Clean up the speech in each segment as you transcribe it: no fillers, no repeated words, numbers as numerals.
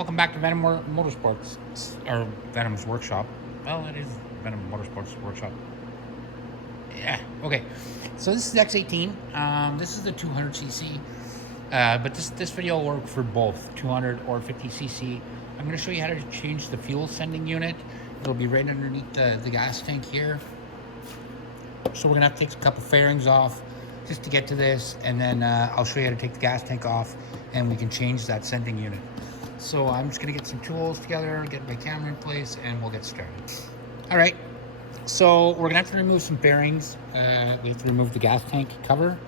Welcome back to Venom Motorsports, or Venom's Workshop. Well, it is Venom Motorsports Workshop. Yeah, okay. So this is X18. This is the 200cc, but this video will work for both 200 or 50cc. I'm going to show you how to change the fuel sending unit. It'll be right underneath the gas tank here. So we're going to have to take a couple fairings off just to get to this, and then I'll show you how to take the gas tank off, and we can change that sending unit. So I'm just gonna get some tools together, get my camera in place, and we'll get started. All right, so we're gonna have to remove some bearings. We have to remove the gas tank cover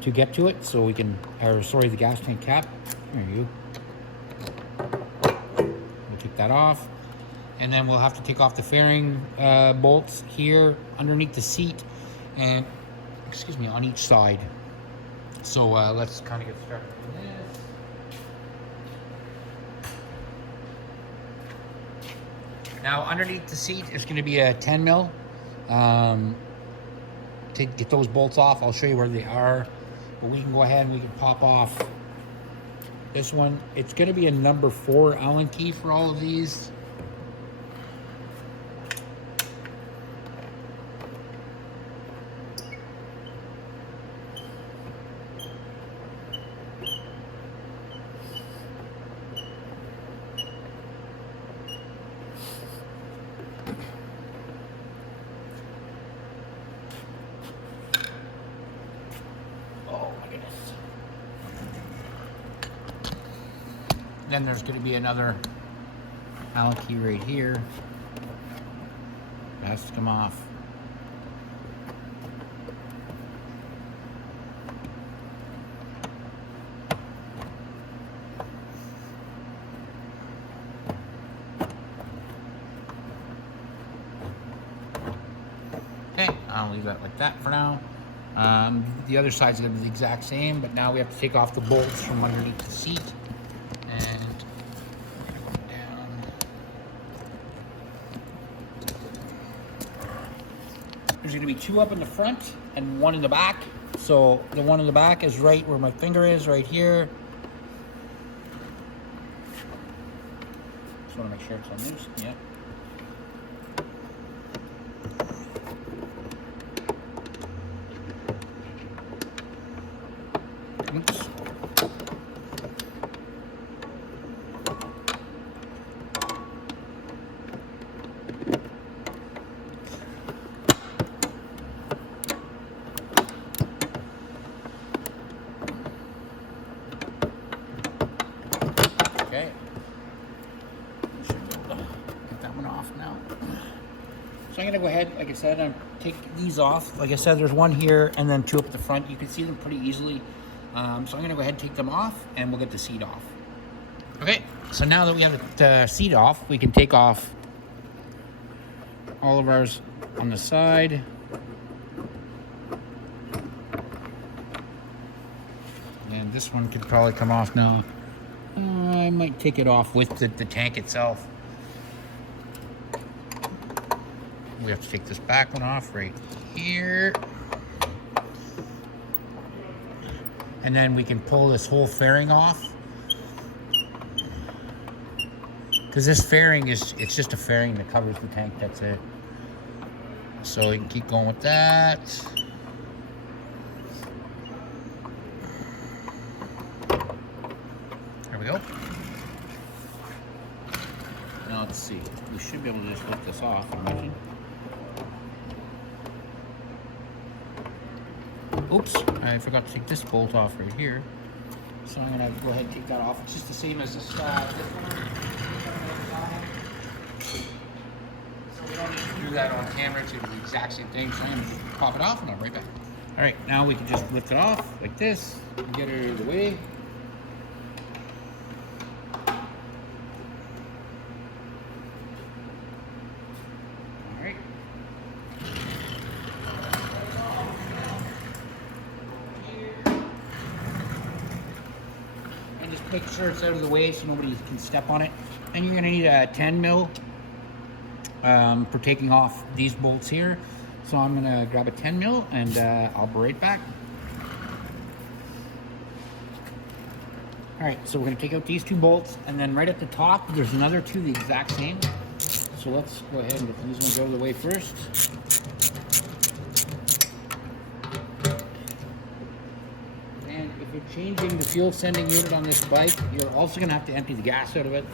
to get to it, so we can, the gas tank cap. There you go. We'll take that off. And then we'll have to take off the fairing bolts here underneath the seat and, on each side. So let's kind of get started with this. Now, underneath the seat is going to be a 10 mil. To get those bolts off, I'll show you where they are. But we can go ahead and we can pop off this one. It's going to be a number 4 Allen key for all of these. Then there's going to be another Allen key right here. It has to come off. Okay, I'll leave that like that for now. The other side's going to be the exact same, but now we have to take off the bolts from underneath the seat. And down. There's going to be 2 up in the front and 1 in the back. So the one in the back is right where my finger is, right here. Just want to make sure it's on loose. Yep. Oops. Okay. Should be able to get that one off now. So I'm gonna go ahead, like I said, and take these off. Like I said, there's 1 here and then 2 up at the front. You can see them pretty easily. So I'm gonna go ahead and take them off and we'll get the seat off. Okay, so now that we have the seat off, we can take off all of ours on the side. And this one could probably come off now. I might take it off with the tank itself. We have to take this back one off right here. And then we can pull this whole fairing off. Because this fairing it's just a fairing that covers the tank, that's it. So we can keep going with that. There we go. Now let's see. We should be able to just lift this off, I imagine. Oops, I forgot to take this bolt off right here. So I'm gonna go ahead and take that off. It's just the same as this one. So we don't need to do that on camera. It's gonna be the exact same thing. So I'm gonna just pop it off and I'll be right back. All right, now we can just lift it off like this and get it out of the way. All right. And just make sure it's out of the way so nobody can step on it. And you're gonna need a 10 mil for taking off these bolts here. So I'm gonna grab a 10 mil and I'll be right back. All right, so we're gonna take out these 2 bolts, and then right at the top, there's another 2 the exact same. So let's go ahead and get these ones out of the way first. And if you're changing the fuel sending unit on this bike, you're also gonna have to empty the gas out of it.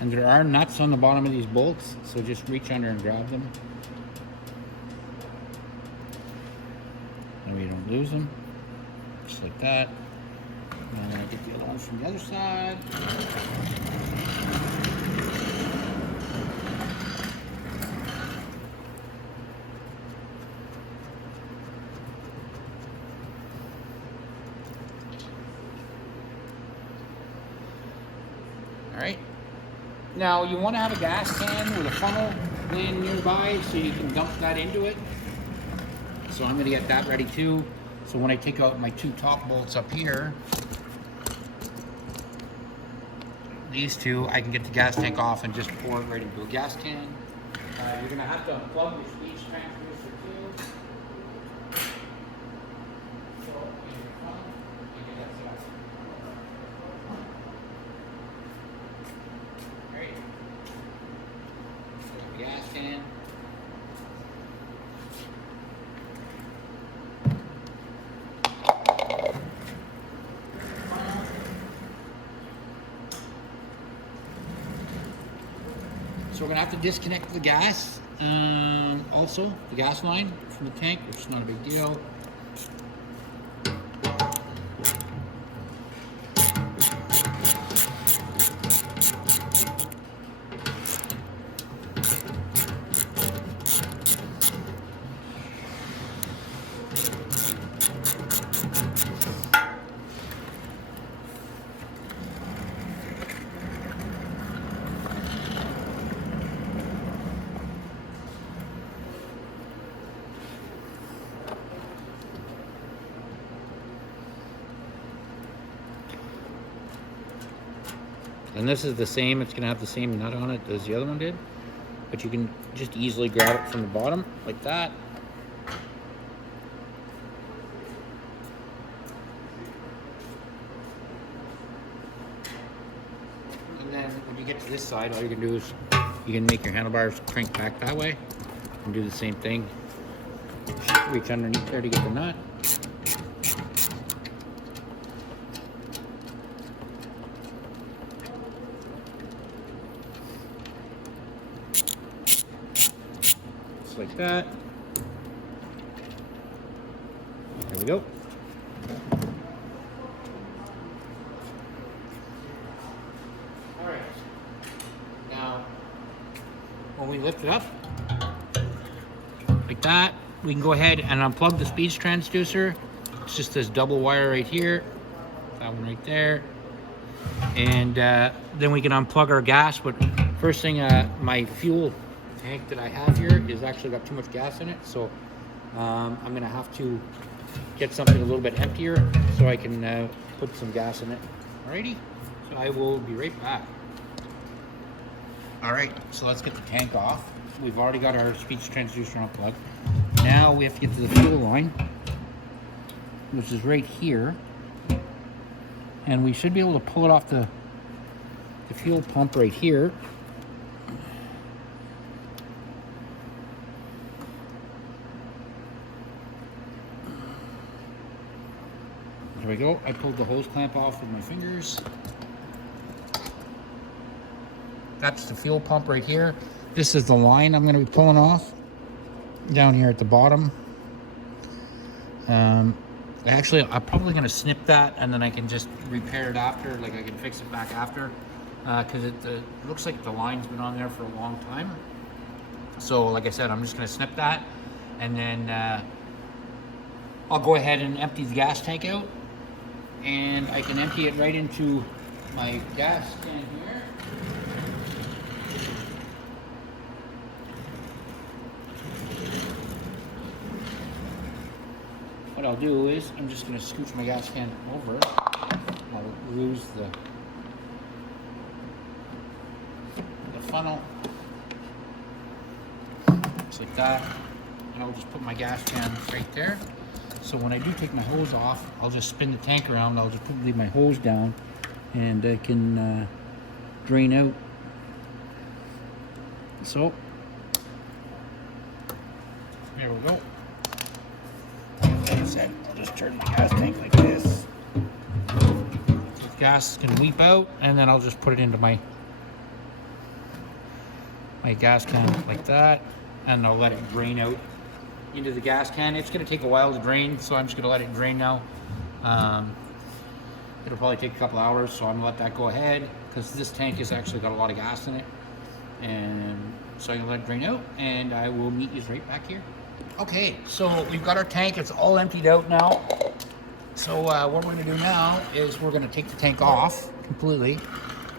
And there are nuts on the bottom of these bolts, so just reach under and grab them. And we don't lose them. Just like that. And then I get the other ones from the other side. All right. Now you want to have a gas can with a funnel laying nearby so you can dump that into it. So I'm going to get that ready too. So when I take out my 2 top bolts up here, these 2, I can get the gas tank off and just pour it right into a gas can. You're going to have to unplug your speed transducer too. So in your funnel, you get that gas. Alright. So the gas can. So we're gonna have to disconnect the gas, also the gas line from the tank, which is not a big deal. And this is the same, it's gonna have the same nut on it as the other one did, but you can just easily grab it from the bottom like that. And then when you get to this side, all you can do is you can make your handlebars crank back that way and do the same thing. Just reach underneath there to get the nut. Like that. There we go. All right. Now, when we lift it up, like that, we can go ahead and unplug the speed transducer. It's just this double wire right here. That one right there. And then we can unplug our gas. But first thing, my fuel tank that I have here is actually got too much gas in it, so I'm gonna have to get something a little bit emptier so I can put some gas in it. Alrighty, so I will be right back. Alright, so let's get the tank off. We've already got our speed transducer unplugged. Now we have to get to the fuel line, which is right here, and we should be able to pull it off the fuel pump right here. There we go. I pulled the hose clamp off with my fingers. That's the fuel pump right here. This is the line I'm going to be pulling off down here at the bottom. Actually, I'm probably going to snip that and then I can just repair it after. Like I can fix it back after, because it looks like the line's been on there for a long time. So like I said, I'm just going to snip that, and then I'll go ahead and empty the gas tank out. And I can empty it right into my gas can here. what I'll do is I'm just going to scooch my gas can over. I'll lose the funnel. Just like that. And I'll just put my gas can right there. So when I do take my hose off, I'll just spin the tank around. I'll just leave my hose down, and I can drain out. So there we go. Like I said, I'll just turn the gas tank like this. The gas can leap out, and then I'll just put it into my gas can like that, and I'll let it drain out into the gas can. It's going to take a while to drain, so I'm just going to let it drain now. It'll probably take a couple hours, so I'm going to let that go ahead, because this tank has actually got a lot of gas in it. And so I'm going to let it drain out, and I will meet you right back here. Okay, so we've got our tank. It's all emptied out now. So what we're going to do now is we're going to take the tank off completely,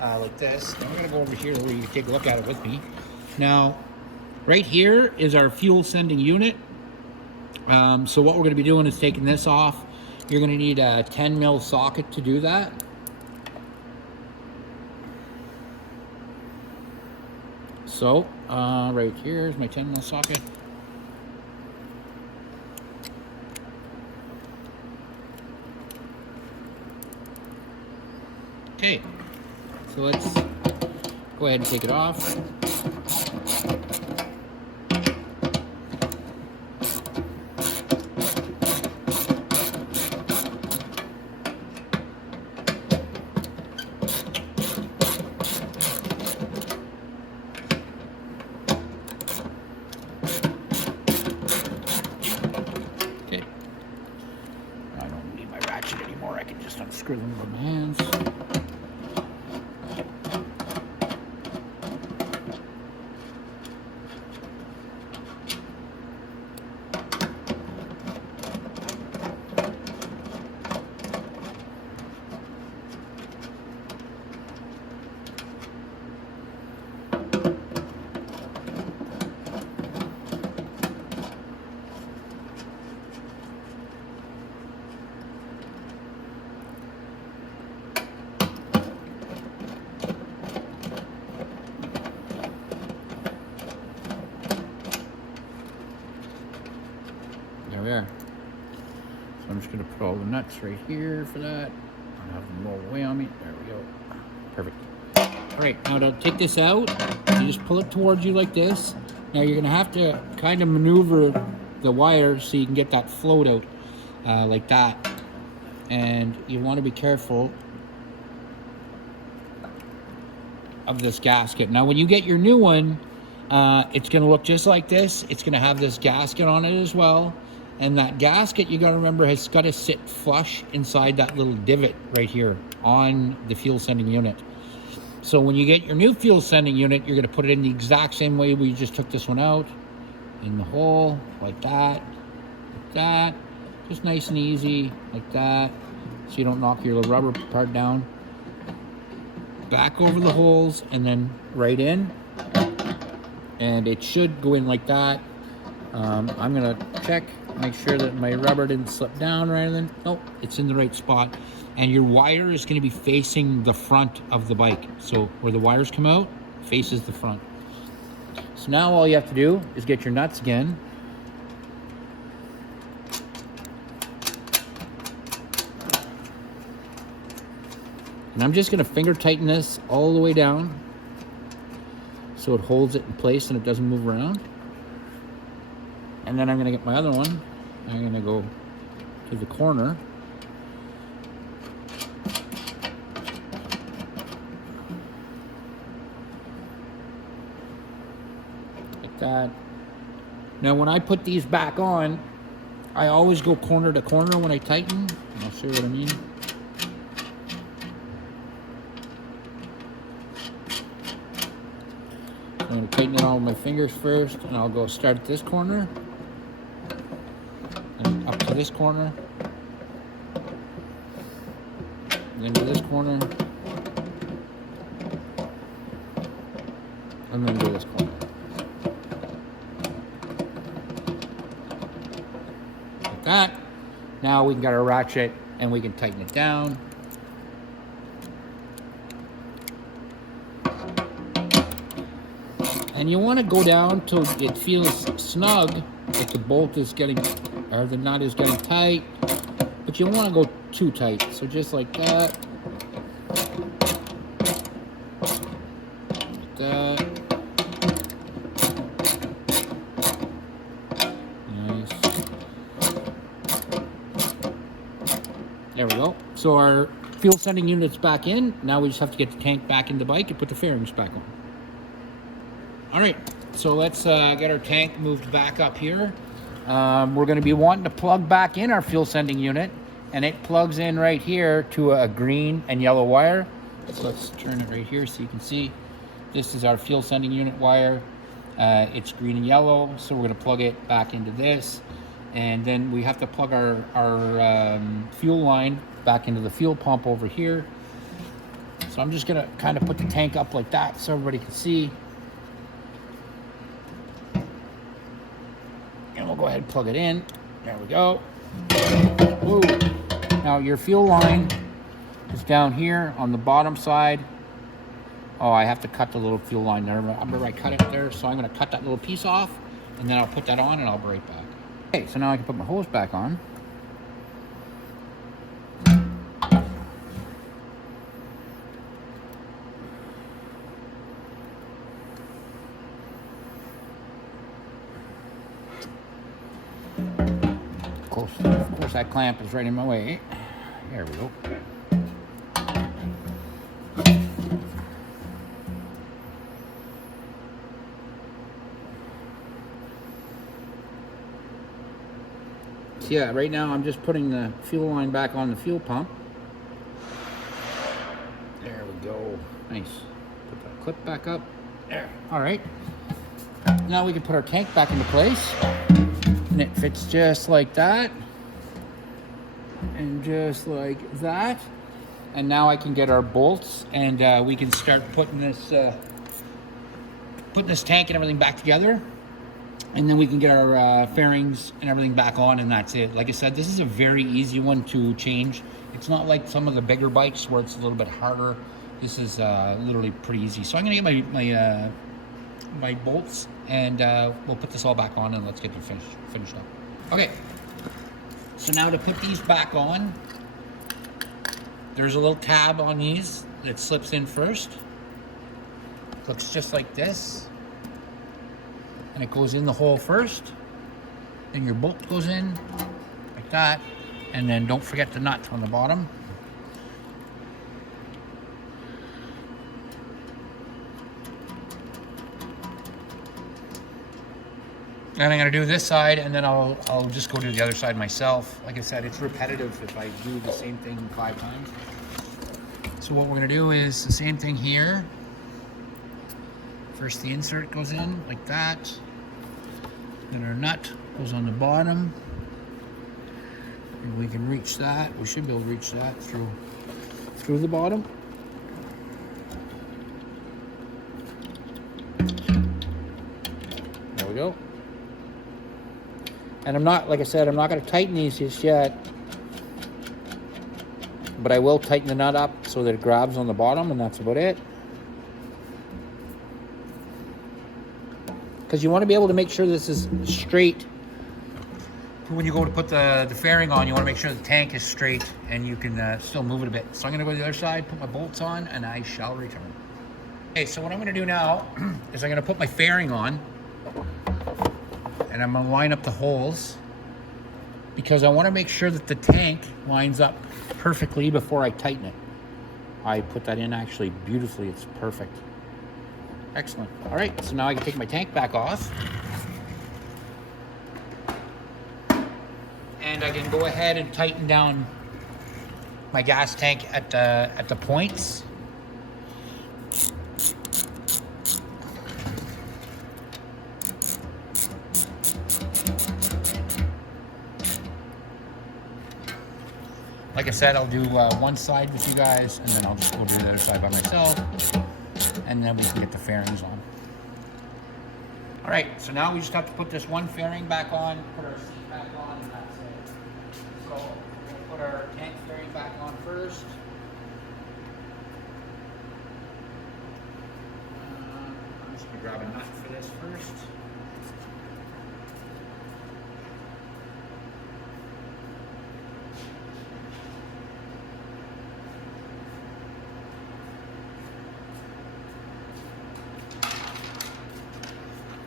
like this. And we're going to go over here where you can take a look at it with me. Now, right here is our fuel sending unit. So what we're going to be doing is taking this off. You're going to need a 10 mil socket to do that. So right here is my 10 mil socket. Okay, so let's go ahead and take it off. Okay, I don't need my ratchet anymore. I can just unscrew them with my hands. There we are. So I'm just going to put all the nuts right here for that. I don't have them roll away on me. There we go. Perfect. All right, now to take this out, you just pull it towards you like this. Now you're going to have to kind of maneuver the wire so you can get that float out like that. And you want to be careful of this gasket. Now when you get your new one, it's going to look just like this. It's going to have this gasket on it as well. And that gasket, you got to remember, has got to sit flush inside that little divot right here on the fuel sending unit. So when you get your new fuel sending unit, you're going to put it in the exact same way we just took this one out, in the hole, like that, just nice and easy, like that, so you don't knock your little rubber part down. Back over the holes, and then right in, and it should go in like that. I'm going to check, make sure that my rubber didn't slip down or anything. Nope, it's in the right spot. And your wire is going to be facing the front of the bike. So where the wires come out, faces the front. So now all you have to do is get your nuts again. And I'm just going to finger tighten this all the way down so it holds it in place and it doesn't move around. And then I'm going to get my other one. I'm going to go to the corner. Like that. Now when I put these back on, I always go corner to corner when I tighten. I'll show you what I mean. I'm going to tighten it all with my fingers first, and I'll go start at this corner. And up to this corner, and then to this corner, and then to this corner. Like that. Now we can get our ratchet and we can tighten it down. And you want to go down till it feels snug, if the bolt is getting, or the nut is getting tight, but you don't want to go too tight. So just like that. Like that. Nice. There we go. So our fuel sending unit's back in. Now we just have to get the tank back in the bike and put the fairings back on. All right, so let's get our tank moved back up here. We're going to be wanting to plug back in our fuel sending unit, and it plugs in right here to a green and yellow wire. So let's turn it right here so you can see. This is our fuel sending unit wire. It's green and yellow, so we're going to plug it back into this. And then we have to plug our fuel line back into the fuel pump over here. So I'm just going to kind of put the tank up like that so everybody can see. And we'll go ahead and plug it in. There we go. Woo. Now your fuel line is down here on the bottom side. Oh, I have to cut the little fuel line there. Remember I cut it there, so I'm going to cut that little piece off, and then I'll put that on and I'll be right back. Okay, so now I can put my hose back on. Of course, that clamp is right in my way. There we go. So yeah, right now I'm just putting the fuel line back on the fuel pump. There we go. Nice. Put that clip back up. There. All right. Now we can put our tank back into place. And it fits just like that. And just like that. And now I can get our bolts, and we can start putting this tank and everything back together. And then we can get our fairings and everything back on, and that's it. Like I said, this is a very easy one to change. It's not like some of the bigger bikes where it's a little bit harder. This is literally pretty easy. So I'm gonna get my bolts, and we'll put this all back on, and let's get them finished up. Okay, so now to put these back on, there's a little tab on these that slips in first. Looks just like this, and it goes in the hole first. Then your bolt goes in like that, and then don't forget the nut on the bottom. And I'm gonna do this side, and then I'll just go to the other side myself. Like I said, it's repetitive if I do the same thing 5 times. So what we're gonna do is the same thing here. First the insert goes in like that. Then our nut goes on the bottom. And we can reach that. We should be able to reach that through the bottom. There we go. And I'm not, like I said, I'm not going to tighten these just yet, but I will tighten the nut up so that it grabs on the bottom, and that's about it. Because you want to be able to make sure this is straight. When you go to put the fairing on, you want to make sure the tank is straight and you can still move it a bit. So I'm going to go to the other side, put my bolts on, and I shall return. Okay, so what I'm going to do now is I'm going to put my fairing on. And I'm gonna line up the holes because I want to make sure that the tank lines up perfectly before I tighten it. I put that in actually beautifully. It's perfect. Excellent. All right, so now I can take my tank back off. And I can go ahead and tighten down my gas tank at the points. Like I said, I'll do one side with you guys, and then I'll just go to the other side by myself, and then we can get the fairings on. All right, so now we just have to put this one fairing back on, put our seat back on, and that's it. So we'll put our tank fairing back on first. I'm just going to grab a nut for this first.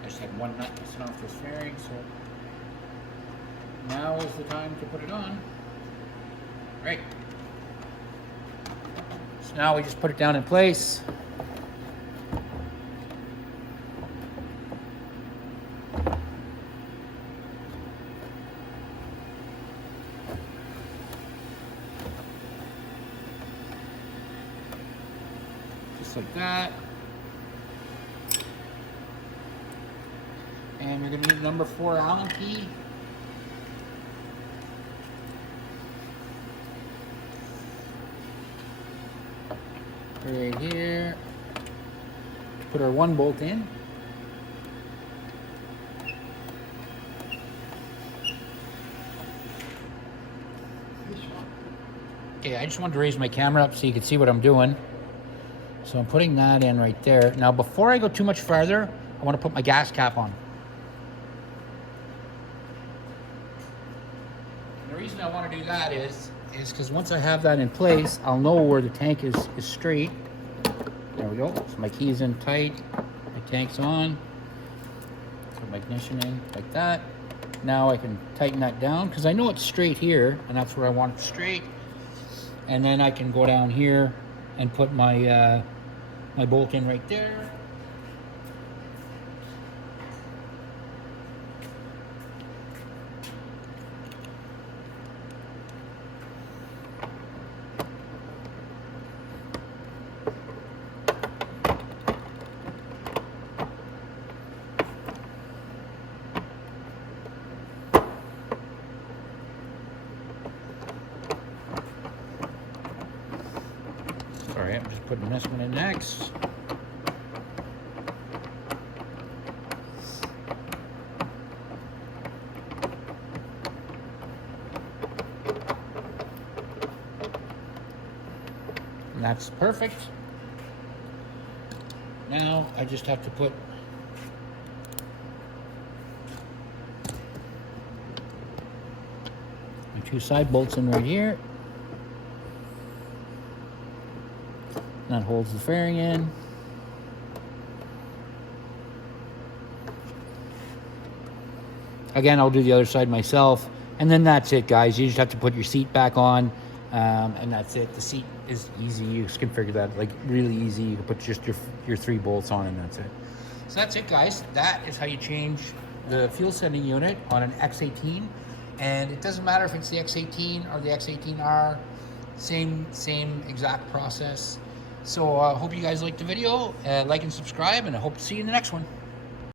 I just had one nut missing off this fairing, so now is the time to put it on. Right. So now we just put it down in place. Just like that. And we're going to need number 4 Allen key. Right here. Put our 1 bolt in. Okay, I just wanted to raise my camera up so you can see what I'm doing. So I'm putting that in right there. Now before I go too much farther, I want to put my gas cap on. The reason I want to do that is because once I have that in place, I'll know where the tank is straight. There we go. So my key's in tight, my tank's on. Put my ignition in like that. Now I can tighten that down because I know it's straight here, and that's where I want it straight. And then I can go down here and put my my bolt in right there. Sorry, I'm just putting this one in next. And that's perfect. Now I just have to put my 2 side bolts in right here. That holds the fairing in. Again, I'll do the other side myself. And then that's it, guys. You just have to put your seat back on. And that's it. The seat is easy. You can figure that, like, really easy. You can put just your 3 bolts on and that's it. So that's it, guys. That is how you change the fuel sending unit on an X18. And it doesn't matter if it's the X18 or the x18R. Same exact process. So I hope you guys liked the video. Like and subscribe, and I hope to see you in the next one.